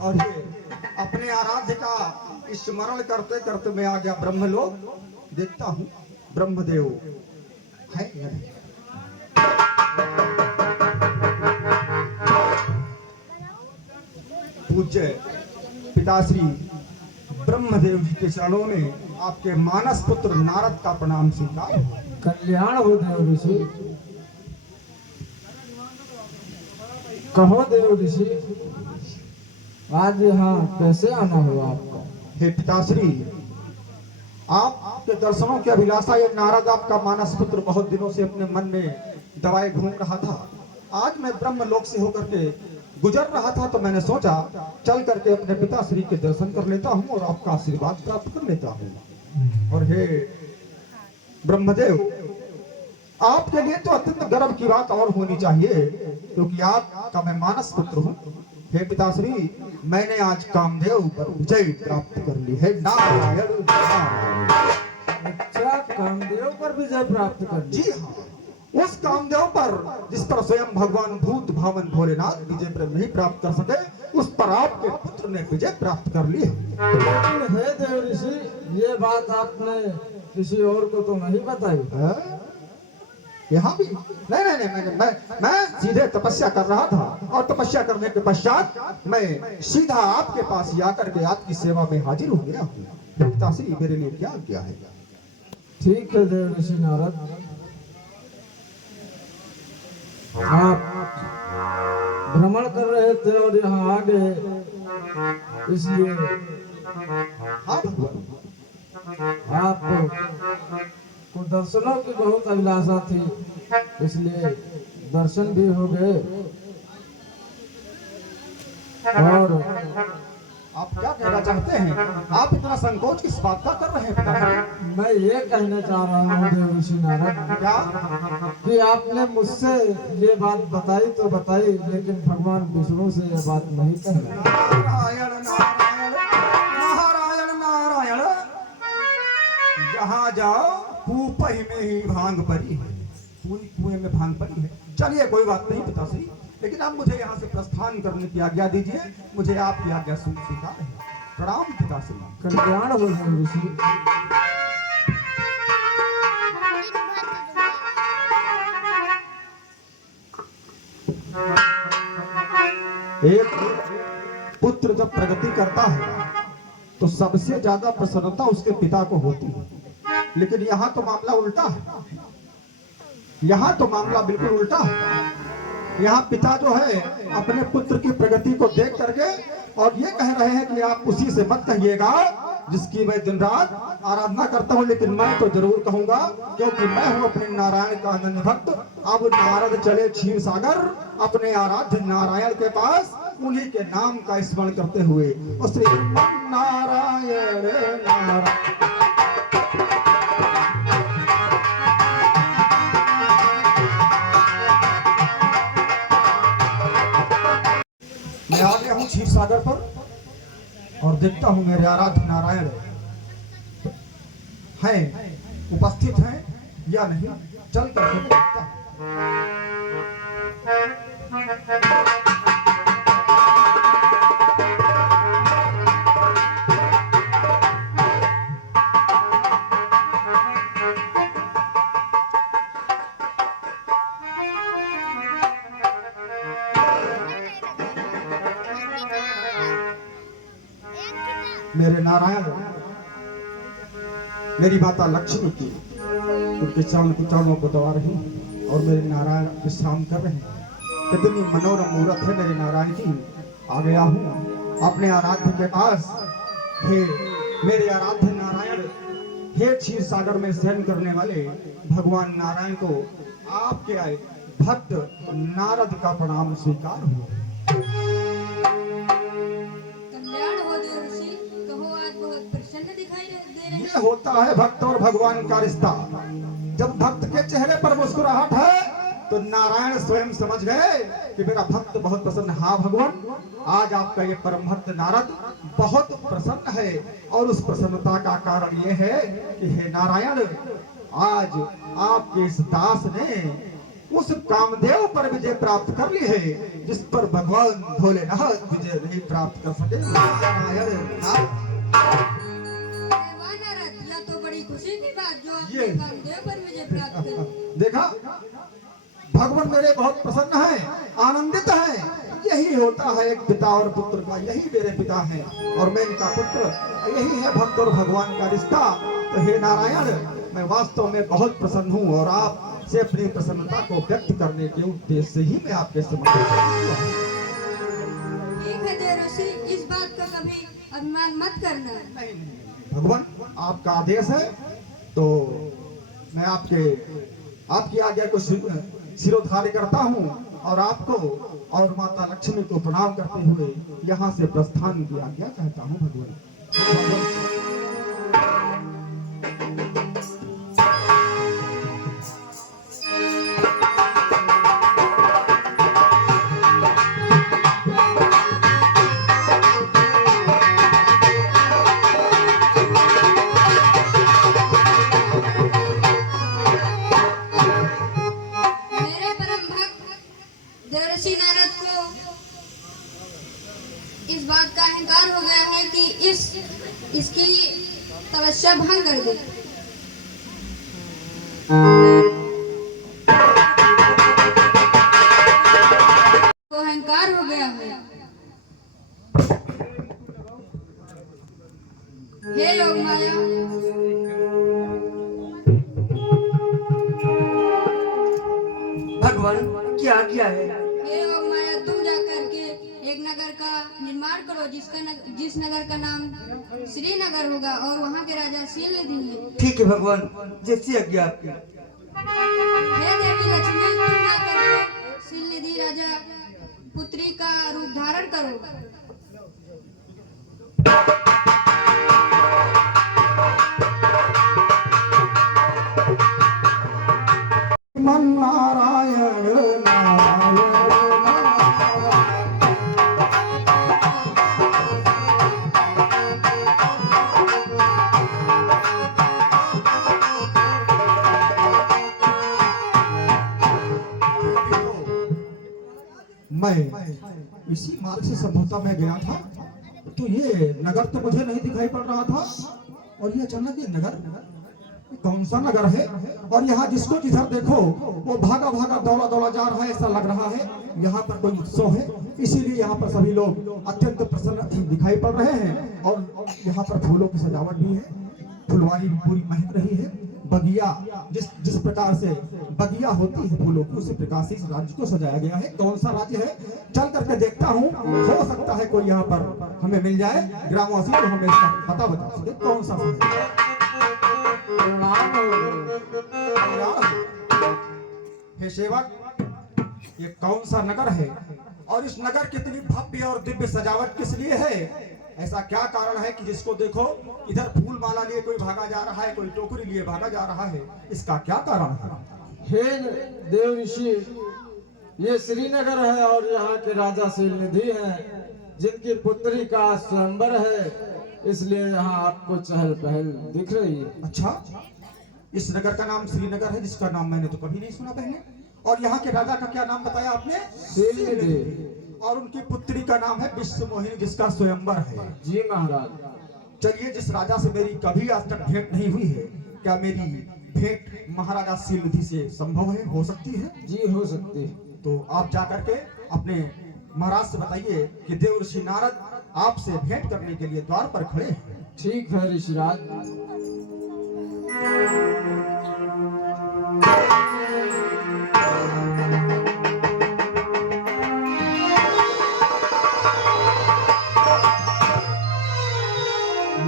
और ये अपने आराध्य का स्मरण करते करते मैं आ गया ब्रह्मलोक। देखता हूँ ब्रह्मदेव है या नहीं। पूज्य पिताश्री ब्रह्मदेव जी के चरणों में आपके मानस पुत्र नारद का प्रणाम स्वीकार। कल्याण हो देव ऋषि। कहो देव ऋषि, आज यहाँ कैसे आना हुआ आपका? हे पिताश्री, आपके दर्शनों की अभिलाषा ये नारद आपका मानस पुत्र बहुत दिनों से अपने मन में दबाए घूम रहा था। आज मैं ब्रह्मलोक से होकर के गुजर रहा था तो मैंने सोचा चल करके अपने पिताश्री के दर्शन कर लेता हूँ और आपका आशीर्वाद प्राप्त कर लेता हूँ। और हे ब्रह्मदेव, आपके लिए तो अत्यंत गर्व की बात और होनी चाहिए क्योंकि आपका मैं मानस पुत्र हूँ। हे पिताश्री, मैंने आज कामदेव पर विजय प्राप्त कर ली है। नारायण नारायण। अच्छा, कामदेव पर विजय प्राप्त कर ली? जी हाँ, उस कामदेव पर जिस पर स्वयं भगवान भूत भावन भोलेनाथ विजय पर नहीं प्राप्त कर सके, उस पर आपके पुत्र ने विजय प्राप्त कर ली है। लेकिन हे देव ऋषि, ये बात आपने किसी और को तो नहीं बताई? यहाँ भी नहीं नहीं नहीं, मैं सीधे तपस्या कर रहा था और तपस्या करने के पश्चात मैं सीधा आपके पास ही आकर के आपकी सेवा में हाजिर हो गया हूँ। पिताश्री, मेरे लिए क्या किया है? ठीक है देव ऋषि नारद, आप भ्रमण कर रहे थे और यहाँ आ गए, इसलिए हाँ भगवान, आप को दर्शनों की बहुत अभिलाषा थी, इसलिए दर्शन भी हो गए। और आप क्या कहना चाहते हैं? आप इतना संकोच किस बात का कर रहे हैं पिताश्री? मैं ये कहना चाह रहा हूँ देव ऋषि नारद, क्या कि आपने मुझसे ये बात बताई तो बताई, लेकिन भगवान विष्णु से ये बात नहीं कहना। नारायण नारायण नारायण नारायण। जहाँ जाओ कुपही में ही भांग पड़ी है, कुएं में भांग पड़ी है। चलिए कोई बात नहीं पिताश्री, लेकिन आप मुझे यहाँ से प्रस्थान करने की आज्ञा दीजिए। मुझे आपकी आज्ञा स्वीकार है। प्रणाम पिताश्री। कल्याण हो देव ऋषि। एक पुत्र जब प्रगति करता है तो सबसे ज्यादा प्रसन्नता उसके पिता को होती है, लेकिन यहाँ तो मामला उल्टा है। यहाँ तो मामला बिल्कुल उल्टा है। यहाँ पिता जो है अपने पुत्र की प्रगति को देख करके और ये कह रहे हैं कि आप उसी से मत कहिएगा जिसकी मैं दिन रात आराधना करता हूँ, लेकिन मैं तो जरूर कहूंगा क्योंकि मैं हूँ अपने नारायण का अनन्य भक्त। अब नारद चले क्षीर सागर अपने आराध्य नारायण के पास, उन्हीं के नाम का स्मरण करते हुए और श्री नारायण नारायण। मैं आ गया हूँ क्षीर सागर पर और देखता हूँ मेरे आराध्य नारायण हैं, उपस्थित हैं या नहीं। चल करके देखता हूँ। मेरे नारायण मेरी माता लक्ष्मी की उनके चरणों को दबा रही और मेरे नारायण विश्राम कर रहे हैं। कितनी मनोरम मूर्त है मेरे नारायण की। आ गया हूँ अपने आराध्य के पास। हे मेरे आराध्य नारायण, हे क्षीर सागर में शयन करने वाले भगवान नारायण को आपके भक्त नारद का प्रणाम स्वीकार हो। ये होता है भक्त और भगवान का रिश्ता। जब भक्त के चेहरे पर मुस्कुराहट है तो नारायण स्वयं समझ गए कि मेरा भक्त बहुत प्रसन्न। हाँ भगवान, आज आपका ये परम भक्त नारद बहुत प्रसन्न है और उस प्रसन्नता का कारण ये है कि हे नारायण, आज आपके इस दास ने उस कामदेव पर विजय प्राप्त कर ली है जिस पर भगवान भोलेनाथ विजय नहीं प्राप्त कर सके। नारायण नाथ। वाह नारद, यह तो बड़ी खुशी की बात जो आपने ये- कामदेव पर विजय प्राप्त की। देखा, भगवान मेरे बहुत प्रसन्न है, आनंदित है। यही होता है एक पिता और पुत्र का, यही मेरे पिता है और मैं इनका पुत्र, यही है भक्त और भगवान का रिश्ता। तो हे नारायण, मैं वास्तव में बहुत प्रसन्न हूँ और आप से अपनी प्रसन्नता को व्यक्त करने के उद्देश्य से ही मैं आपके समक्ष आया हूं। ठीक है देवऋषि, इस बात का कभी अभिमान मत करना। भगवान आपका आदेश है तो मैं आपकी आज्ञा को सिरोधार्य करता हूँ और आपको और माता लक्ष्मी को प्रणाम करते हुए यहाँ से प्रस्थान की आज्ञा कहता हूँ। भगवान मेरे परम भक्त देवऋषि नारद को इस बात का अहंकार हो गया है कि इसकी तपस्या भंग कर दे। को अहंकार हो गया है। हे योग माया, भगवान क्या किया है? हे योग माया, तुम जाकर के एक नगर का निर्माण करो जिस नगर का नाम श्रीनगर होगा और वहाँ के राजा शीलनिधि है। ठीक है भगवान, जैसी आज्ञा आपकी। हे देवी लक्ष्मी, तुम जाकर के शीलनिधि राजा पुत्री का रूप धारण करो। मन नारायण नारायण नारायण। मैं इसी मार्ग से संभवतः मैं गया था तो ये नगर तो मुझे नहीं दिखाई पड़ रहा था और ये अचानक ये नगर कौन सा नगर है और यहाँ जिसको जिधर देखो वो भागा भागा दौड़ा दौड़ा जा रहा है, ऐसा लग रहा है यहाँ पर कोई उत्सव है। इसीलिए यहाँ पर सभी लोग अत्यंत प्रसन्न दिखाई पड़ रहे हैं और यहाँ पर फूलों की सजावट भी है, फुलवारी भी पूरी महक रही है। बगिया जिस प्रकार से बगिया होती है फूलों की, उसी प्रकार से इस राज्य को सजाया गया है। कौन सा राज्य है चल करके देखता हूँ, हो सकता है कोई यहाँ पर हमें मिल जाए ग्रामवासी तो हमें इसका पता बता सके कौन सा है। प्रणाम हो। हे सेवक, ये कौन सा नगर है और इस नगर कितनी भव्य और दिव्य सजावट किस लिए है? ऐसा क्या कारण है कि जिसको देखो इधर फूल माला लिए कोई भागा जा रहा है, कोई टोकरी लिए भागा जा रहा है, इसका क्या कारण है? हे देव ऋषि, ये श्रीनगर है और यहाँ के राजा शीलनिधि हैं जिनकी पुत्री का स्वयंवर है, इसलिए यहाँ आपको चहल पहल दिख रही है। अच्छा, इस नगर का नाम श्रीनगर है जिसका नाम मैंने तो कभी नहीं सुना पहले। और यहाँ के राजा का क्या नाम बताया आपने? शीलनिधि। और उनकी पुत्री का नाम है विश्व मोहिनी जिसका स्वयंवर है। जी महाराज। चलिए, जिस राजा से मेरी कभी आज तक भेंट नहीं हुई है, क्या मेरी भेंट महाराजा शीलनिधि से संभव है, हो सकती है? जी हो सकती है। तो आप जाकर के अपने महाराज से बताइए कि देव ऋषि नारद आपसे भेंट करने के लिए द्वार पर खड़े हैं। ठीक है ऋषिराज।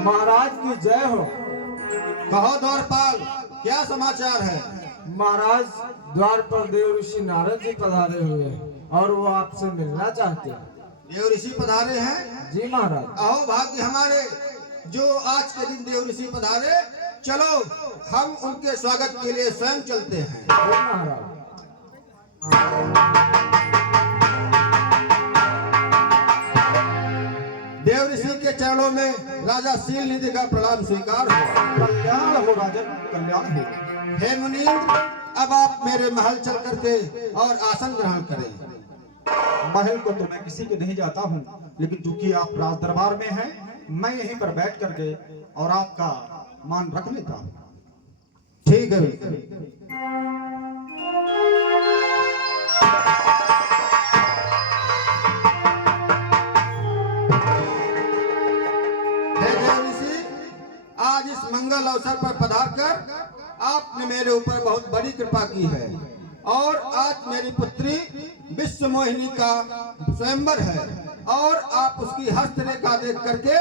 महाराज की जय हो। कहो द्वारपाल, क्या समाचार है? महाराज, द्वार पर देव ऋषि नारद जी पधारे हुए हैं और वो आपसे मिलना चाहते हैं। देव ऋषि पधारे हैं? जी महाराज। अहो भाग्य हमारे जो आज के दिन देव ऋषि पधारे। चलो हम उनके स्वागत के लिए स्वयं चलते हैं। जी महाराज। देव ऋषि के चरणों में राजा शीलनिधि का प्रणाम स्वीकार हो। कल्याण हो राजन, कल्याण हो। हे मुनीन्द्र, अब आप मेरे महल चल करके और आसन ग्रहण करें। महल को तो मैं किसी के नहीं जाता हूँ, लेकिन चूंकि आप राज दरबार में हैं, मैं यहीं पर बैठ करके और आपका मान रख लेता हूँ। ठीक है। आज इस मंगल अवसर पर पधार कर आपने मेरे ऊपर बहुत बड़ी कृपा की है और आज मेरी पुत्री विश्व मोहिनी का स्वयंवर है और आप उसकी हस्तरेखा देख करके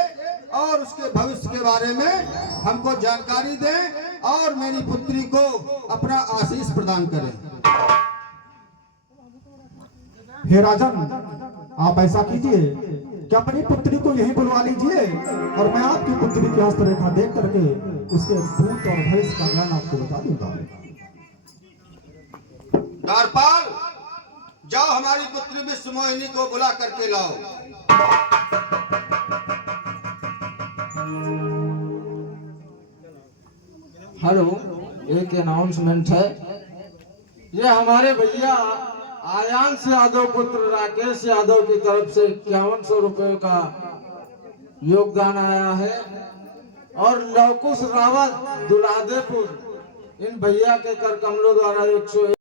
और उसके भविष्य के बारे में हमको जानकारी दें और मेरी पुत्री को अपना आशीष प्रदान करें। हे राजन, आप ऐसा कीजिए कि अपनी पुत्री को यहीं बुलवा लीजिए और मैं आपकी पुत्री की हस्तरेखा देख करके उसके भूत और भविष्य का ज्ञान आपको बता दूंगा। द्वारपाल, जाओ हमारी पुत्री विश्व मोहिनी को बुला करके लाओ। हेलो, एक अनाउंसमेंट है। ये हमारे भैया आयांश यादव पुत्र राकेश यादव की तरफ से 5100 रुपए का योगदान आया है और लवकुश रावत दुलादेपुर इन भैया के कर कमलों द्वारा 101।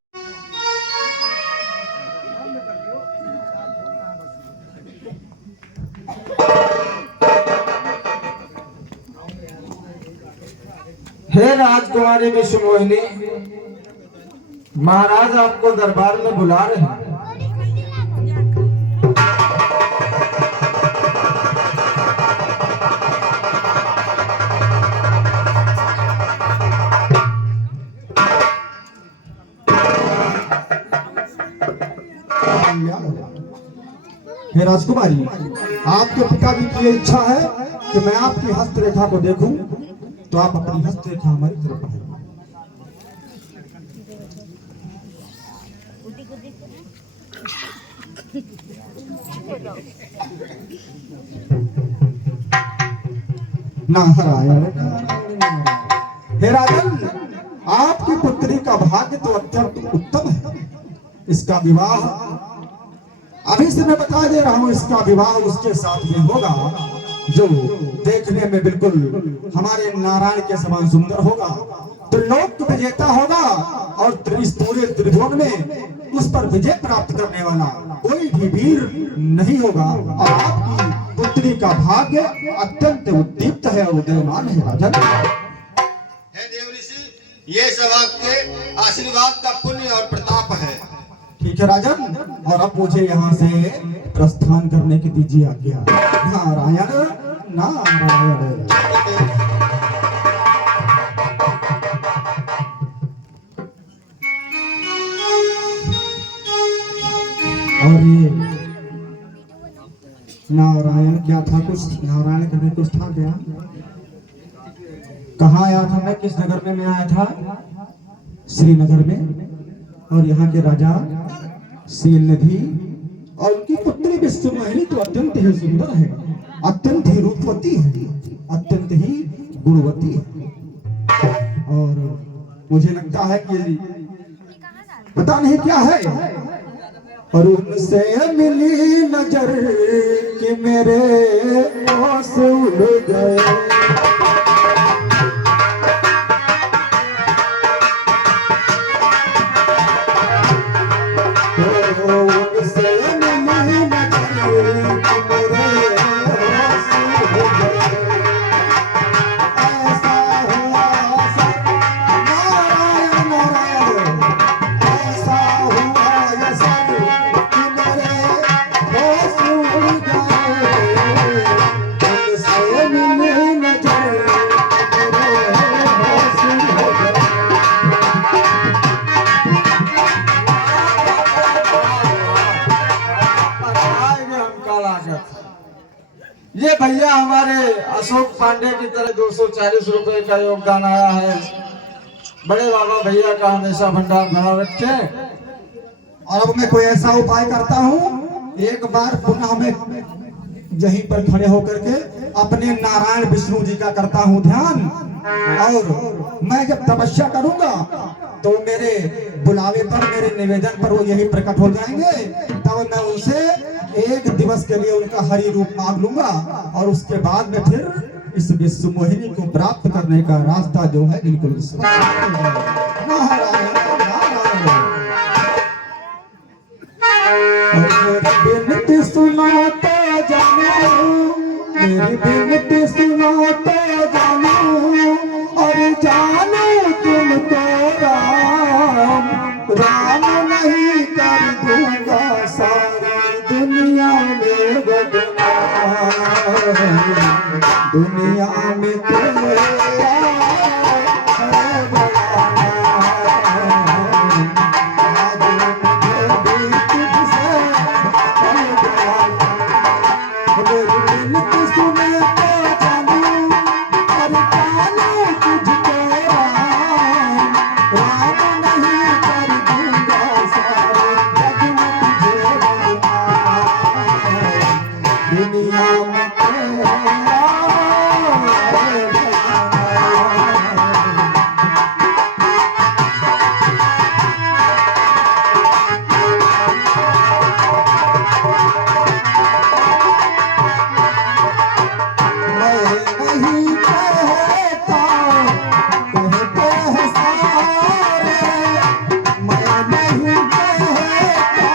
हे राजकुमारी विश्व मोहिनी, महाराज आपको दरबार में बुला रहे हैं। हे राजकुमारी, आपके पिताजी की ये इच्छा है कि मैं आपकी हस्तरेखा को देखूं, तो आप अपनी हस्तरेखा हमारी तरफ बढ़ाइए। नारायण। हे राजन, आपकी पुत्री का भाग्य तो अत्यंत उत्तम है। इसका विवाह अभी से मैं बता दे रहा हूं, इसका विवाह उसके साथ में होगा जो देखने में बिल्कुल हमारे नारायण के समान सुंदर होगा, त्रिलोक विजेता होगा और इस पूरे त्रिभुवन में उस पर विजय प्राप्त करने वाला कोई भी वीर नहीं होगा। और आपकी पुत्री का भाग्य अत्यंत उद्दीप्त है, उदयमान है राजन। हे देव ऋषि, ये सब आपके आशीर्वाद का पुण्य और प्रताप है। ठीक है राजन, और अब मुझे यहाँ से प्रस्थान करने की दीजिए आज्ञा। नारायण नारायण। और ये नारायण क्या था? कुछ नारायण करने कुछ था क्या? कहाँ आया था मैं? किस नगर में मैं आया था? श्रीनगर में। और यहाँ के राजा शीलनिधि और उनकी पुत्री विश्व मोहिनी तो अत्यंत ही सुंदर है, अत्यंत ही रूपवती है, अत्यंत ही गुणवती है। और मुझे लगता है कि पता नहीं क्या है, और उनसे मिली नजर कि मेरे होश उड़ गए। ये भैया हमारे अशोक पांडे की तरह 240 रुपए का योगदान आया है। बड़े बाबा भैया का हमेशा भंडार भरा रखे। और अब मैं कोई ऐसा उपाय करता हूँ, एक बार पुनः मैं यहीं पर खड़े होकर के अपने नारायण विष्णु जी का करता हूँ ध्यान, और मैं जब तपस्या करूंगा तो मेरे बुलावे पर, मेरे निवेदन पर वो यही प्रकट हो जाएंगे, तब मैं उनसे एक दिवस के लिए उनका हरि रूप मांग लूंगा और उसके बाद में फिर इस विश्व मोहिनी को प्राप्त करने का रास्ता जो है बिल्कुल बिनती सुनो तो जानो, मेरी बिनती सुनो तो जानो, और जानो तुम तो राम, राम नहीं कर दूंगा सारी दुनिया में बदनाम, दुनिया में तेरा है बड़ा नाम। आज मुझे भी तुझसे है बड़ा नाम। मेरी बिनती सुने तो जानो, और जानो तुझको राम, राम नहीं कर दूंगा सारे जग में तुझे बदनाम, दुनिया में तेरा है बड़ा नाम। मैं नहीं कहता, कहते हैं सारे, मैं नहीं कहता,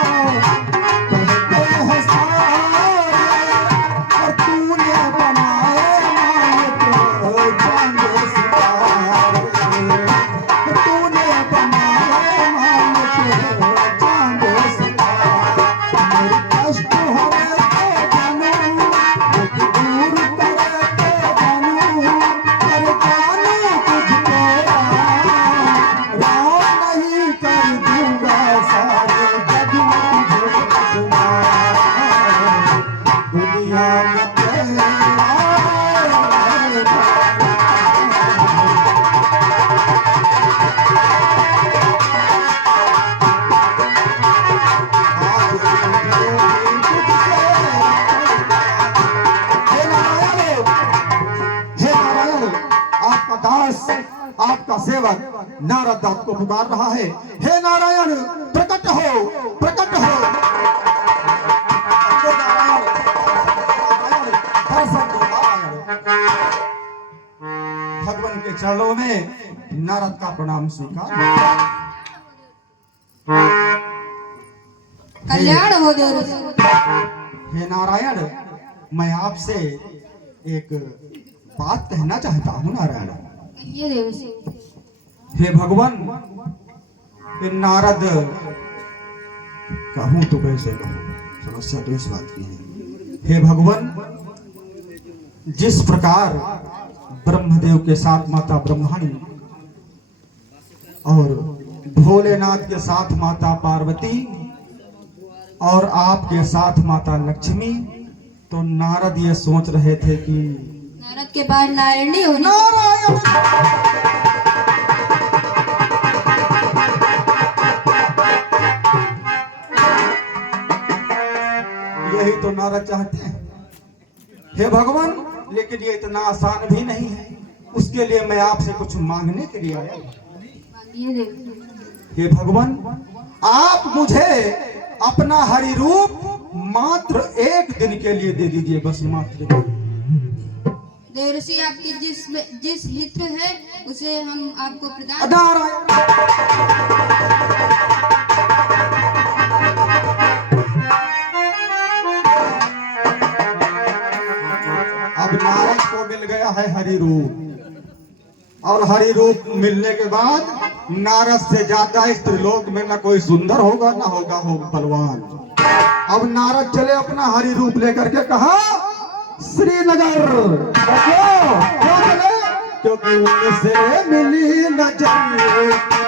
कहते हैं सारे, और तूने बनाए मानो चांद सितारे, तूने बनाए मानो चांद सितारे। मेरे कष्ट हरे तो जानो, दुख दूर करे तो जानो, अरे जानो तुझको राम, राम नहीं कर दूंगा सारे जग में तुझे बदनाम, दुनिया में तेरा है बड़ा नाम। आज मुझे भी तुझसे हे नारायण, हे नारायण, आपका दास, आपका सेवक नारद आपको पुकार रहा है। हे नारायण प्रकट हो, प्रकट हो। हे नारायण, नारायण, दर्शन दो नारायण। भगवान के चरणों में नारद का प्रणाम स्वीकार। कल्याण हो देवऋषि। हे नारायण, मैं आपसे एक बात कहना चाहता हूँ नारायण। कहिए देवऋषि। हे भगवान, ये नारद कहूँ तो कैसे कहूँ, समस्या तो इस बात की है। हे भगवान, जिस प्रकार ब्रह्मदेव के साथ माता ब्रह्मणी और भोलेनाथ के साथ माता पार्वती और आपके साथ माता लक्ष्मी, तो नारद ये सोच रहे थे कि नारद के पास नारायणी होनी। नारायण, यही तो नारद चाहते हैं। हे भगवान, लेकिन ये इतना आसान भी नहीं है। उसके लिए मैं आपसे कुछ मांगने के लिए आया हूं। मांगिए देवऋषि। हे भगवान, आप मुझे अपना हरि रूप मात्र एक दिन के लिए दे दीजिए, बस मात्र। देवऋषि, आपकी जिस हित है उसे हम आपको प्रदान। नारायण, अब नारद को मिल गया है हरि रूप, और हरि रूप मिलने के बाद नारद से ज्यादा इस त्रिलोक में न कोई सुंदर होगा, न होगा हो बलवान। अब नारद चले अपना हरि रूप लेकर के, कहा श्रीनगर। क्यों चले? क्योंकि उनसे मिली न जाए